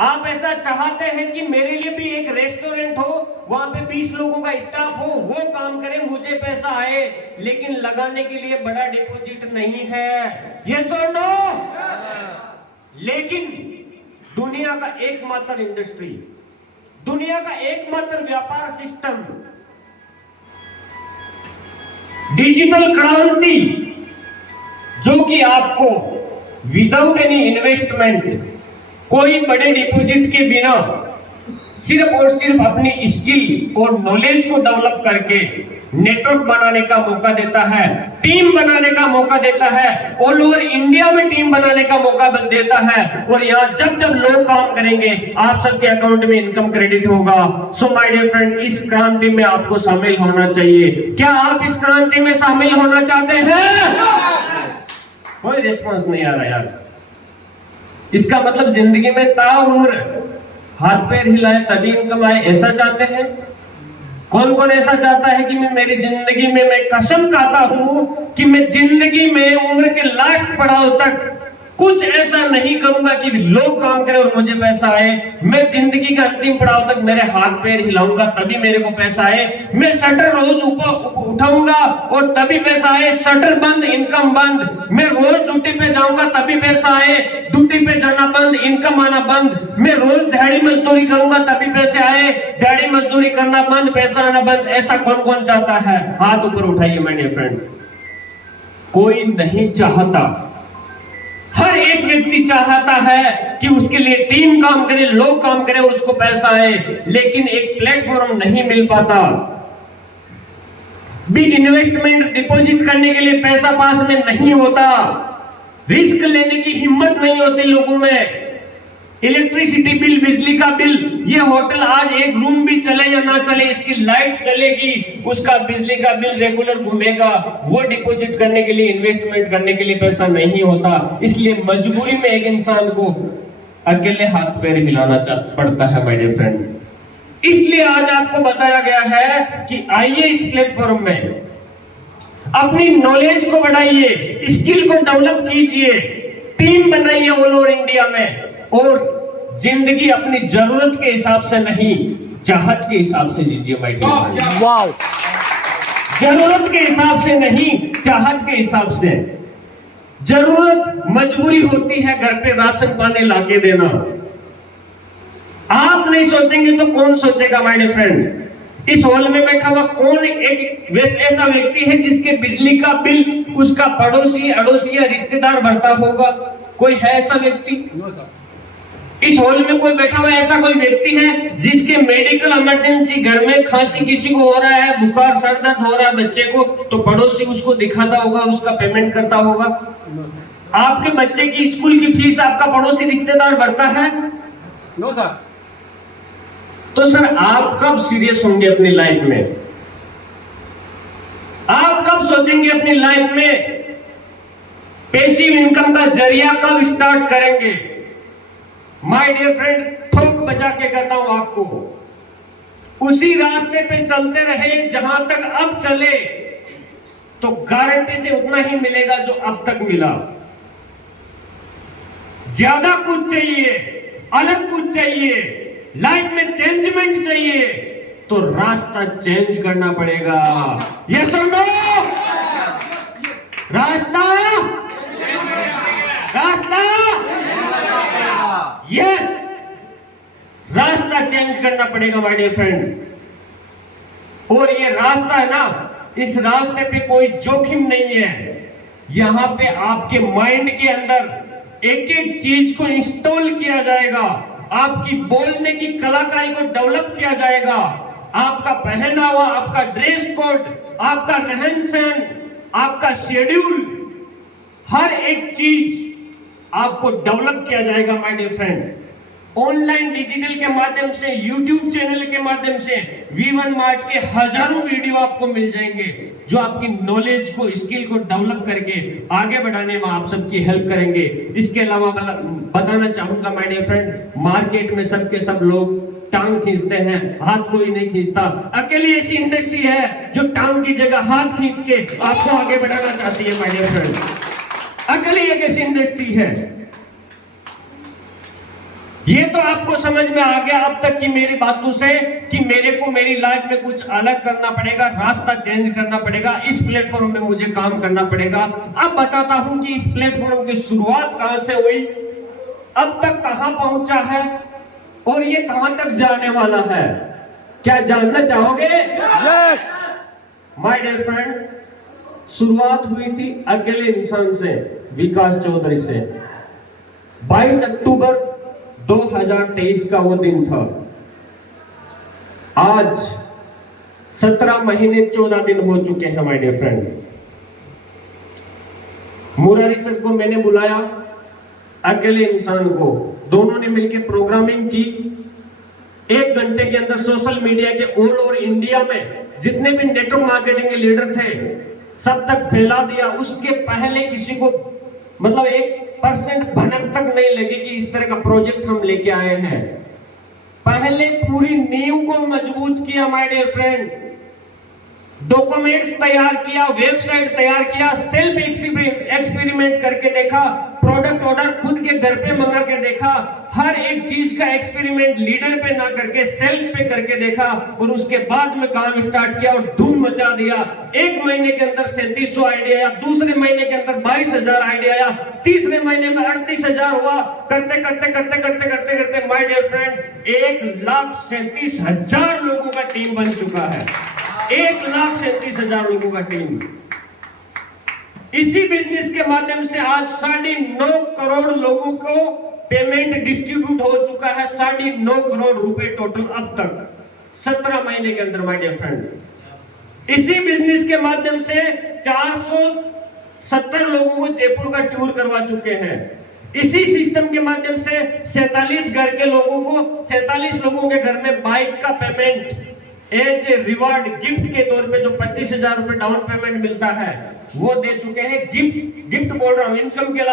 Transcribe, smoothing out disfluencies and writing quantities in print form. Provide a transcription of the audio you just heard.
आप ऐसा चाहते हैं कि मेरे लिए भी एक रेस्टोरेंट हो, वहां पे 20 लोगों का स्टाफ हो, वो काम करे, मुझे पैसा आए, लेकिन लगाने के लिए बड़ा डिपॉजिट नहीं है। यस और नो? लेकिन दुनिया का एकमात्र इंडस्ट्री, दुनिया का एकमात्र व्यापार सिस्टम, डिजिटल क्रांति, जो कि आपको विदाउट एनी इन्वेस्टमेंट, कोई बड़े डिपॉजिट के बिना, सिर्फ और सिर्फ अपनी स्किल और नॉलेज को डेवलप करके नेटवर्क बनाने का मौका देता है, टीम बनाने का मौका देता है, ऑल ओवर इंडिया में टीम बनाने का मौका देता है। और यहाँ जब जब लोग काम करेंगे आप सबके अकाउंट में इनकम क्रेडिट होगा। सो माय डियर फ्रेंड, इस क्रांति में आपको शामिल होना चाहिए। क्या आप इस क्रांति में शामिल होना चाहते हैं? कोई रिस्पॉन्स नहीं आ रहा यार। इसका मतलब जिंदगी में ताउम्र हाथ पैर हिलाए तभी इनकम आए, ऐसा चाहते हैं? कौन कौन ऐसा चाहता है कि मैं मेरी जिंदगी में, मैं कसम खाता हूं कि मैं जिंदगी में उम्र के लास्ट पड़ाव तक कुछ ऐसा नहीं करूंगा कि लोग काम करें और मुझे पैसा आए। मैं जिंदगी का अंतिम पड़ाव तक मेरे हाथ पैर हिलाऊंगा तभी मेरे को पैसा आए। मैं शटर रोज ऊपर उठाऊंगा और तभी पैसा आए। शटर बंद, इनकम बंद। मैं रोज ड्यूटी पे जाऊंगा तभी पैसा आए। ड्यूटी पे जाना बंद, इनकम आना बंद। मैं रोज दिहाड़ी मजदूरी करूंगा तभी पैसे आए। दिहाड़ी मजदूरी करना बंद, पैसा आना बंद। ऐसा कौन कौन चाहता है? हाथ ऊपर उठाइए माय डियर फ्रेंड। कोई नहीं चाहता। हर एक व्यक्ति चाहता है कि उसके लिए टीम काम करे, लोग काम करे, उसको पैसा आए, लेकिन एक प्लेटफॉर्म नहीं मिल पाता। बिग इन्वेस्टमेंट डिपॉजिट करने के लिए पैसा पास में नहीं होता। रिस्क लेने की हिम्मत नहीं होती लोगों में। इलेक्ट्रिसिटी बिल, बिजली का बिल, ये होटल आज एक रूम भी चले या ना चले, इसकी लाइट चलेगी, उसका बिजली का बिल रेगुलर घूमेगा। वो डिपॉजिट करने के लिए, इन्वेस्टमेंट करने के लिए पैसा नहीं होता। इसलिए मजबूरी में एक इंसान को अकेले हाथ पैर हिलाना पड़ता है माय डियर फ्रेंड। इसलिए आज आपको बताया गया है कि आइए इस प्लेटफॉर्म में अपनी नॉलेज को बढ़ाइए, स्किल को डेवलप कीजिए, टीम बनाइए ऑल ओवर इंडिया में, और जिंदगी अपनी जरूरत के हिसाब से नहीं, चाहत के हिसाब से जीजिए माय डियर फ्रेंड। वाओ! जरूरत के हिसाब से नहीं, चाहत के हिसाब से। जरूरत मजबूरी होती है घर पे राशन पानी लाके देना। आप नहीं सोचेंगे तो कौन सोचेगा माय डियर फ्रेंड? इस हॉल में बैठा हुआ कौन एक ऐसा व्यक्ति है जिसके बिजली का बिल उसका पड़ोसी, अड़ोसी या रिश्तेदार भरता होगा? कोई है ऐसा व्यक्ति? इस हॉल में कोई बैठा हुआ ऐसा कोई व्यक्ति है जिसके मेडिकल इमरजेंसी, घर में खांसी किसी को हो रहा है, बुखार, सर दर्द हो रहा है बच्चे को, तो पड़ोसी उसको दिखाता होगा, उसका पेमेंट करता होगा? आपके बच्चे की स्कूल की फीस आपका पड़ोसी रिश्तेदार भरता है? No sir. तो सर आप कब सीरियस होंगे अपनी लाइफ में? आप कब सोचेंगे अपनी लाइफ में पैसिव इनकम का जरिया कब स्टार्ट करेंगे? माय डियर फ्रेंड, ठोक बजा के कहता हूं आपको, उसी रास्ते पे चलते रहे जहां तक अब चले तो गारंटी से उतना ही मिलेगा जो अब तक मिला। ज्यादा कुछ चाहिए, अलग कुछ चाहिए, लाइफ में चेंजमेंट चाहिए तो रास्ता चेंज करना पड़ेगा। यस और नो? रास्ता यस, रास्ता चेंज करना पड़ेगा माय डियर फ्रेंड। और ये रास्ता है ना, इस रास्ते पे कोई जोखिम नहीं है। यहां पे आपके माइंड के अंदर एक एक चीज को इंस्टॉल किया जाएगा। आपकी बोलने की कलाकारी को डेवलप किया जाएगा। आपका पहनावा, आपका ड्रेस कोड, आपका रहन सहन, आपका शेड्यूल, हर एक चीज आपको डेवलप किया जाएगा my dear friend. Online digital के माध्यम से, यूट्यूब चैनल के माध्यम से V1 मार्ट के हजारों वीडियो आपको मिल जाएंगे जो आपकी नॉलेज को, स्किल को डेवलप करके आगे बढ़ाने में आप सबकी हेल्प करेंगे। इसके अलावा बताना चाहूंगा माय डियर फ्रेंड, मार्केट में सबके सब लोग टांग खींचते हैं, हाथ कोई नहीं खींचता। अकेली ऐसी इंडस्ट्री है जो टांग की जगह हाथ खींच के आपको आगे बढ़ाना चाहती है माय डियर फ्रेंड। अकेली एक ऐसी इंडस्ट्री है। ये तो आपको समझ में आ गया अब तक की मेरी बातों से कि मेरे को मेरी लाइफ में कुछ अलग करना पड़ेगा, रास्ता चेंज करना पड़ेगा, इस प्लेटफॉर्म में मुझे काम करना पड़ेगा। अब बताता हूं कि इस प्लेटफॉर्म की शुरुआत कहां से हुई, अब तक कहां पहुंचा है और ये कहां तक जाने वाला है। क्या जानना चाहोगे? यस। माय डियर फ्रेंड, शुरुआत हुई थी अकेले इंसान से, विकास चौधरी से। 22 अक्टूबर 2023 का वो दिन था। आज 17 महीने 14 दिन हो चुके हैं my dear friend. Murari sir को मैंने बुलाया, अकेले इंसान को, दोनों ने मिलकर प्रोग्रामिंग की। 1 घंटे के अंदर सोशल मीडिया के ऑल ओवर इंडिया में जितने भी नेटवर्क मार्केटिंग के लीडर थे सब तक फैला दिया। उसके पहले किसी को मतलब 1% भनक तक नहीं लगी कि इस तरह का प्रोजेक्ट हम लेके आए हैं। पहले पूरी नींव को मजबूत किया माय डियर फ्रेंड, डॉक्यूमेंट्स तैयार किया, वेबसाइट तैयार किया, सेल्फ एक्सपेरिमेंट करके देखा, प्रोडक्ट ऑर्डर खुद के घर पे मंगा के देखा, हर एक चीज का एक्सपेरिमेंट लीडर पे ना करके सेल्फ पे करके देखा और उसके बाद में काम स्टार्ट किया और धूम मचा दिया। 1 महीने के अंदर 3700 आइडिया आया, दूसरे महीने के अंदर 22,000 आइडिया आया, तीसरे महीने में 38,000 हुआ। करते करते करते करते करते करते माय डियर फ्रेंड 1,37,000 लोगों का टीम बन चुका है। 1,37,000 लोगों का टीम। इसी बिजनेस के माध्यम से आज 9.5 करोड़ लोगों को पेमेंट डिस्ट्रीब्यूट हो चुका है। 9.5 करोड़ रुपए टोटल अब तक 17 महीने के अंदर माय डियर फ्रेंड। इसी बिजनेस के माध्यम से 470 लोगों को जयपुर का टूर करवा चुके हैं। इसी सिस्टम के माध्यम से 47 घर के लोगों को 47 लोगों के घर में बाइक का payment as a reward gift के तौर पे जो 25,000 रुपए डाउन पेमेंट मिलता है वो दे चुके हैं। गिफ्ट बोल रहा हूं, इनकम के अलावा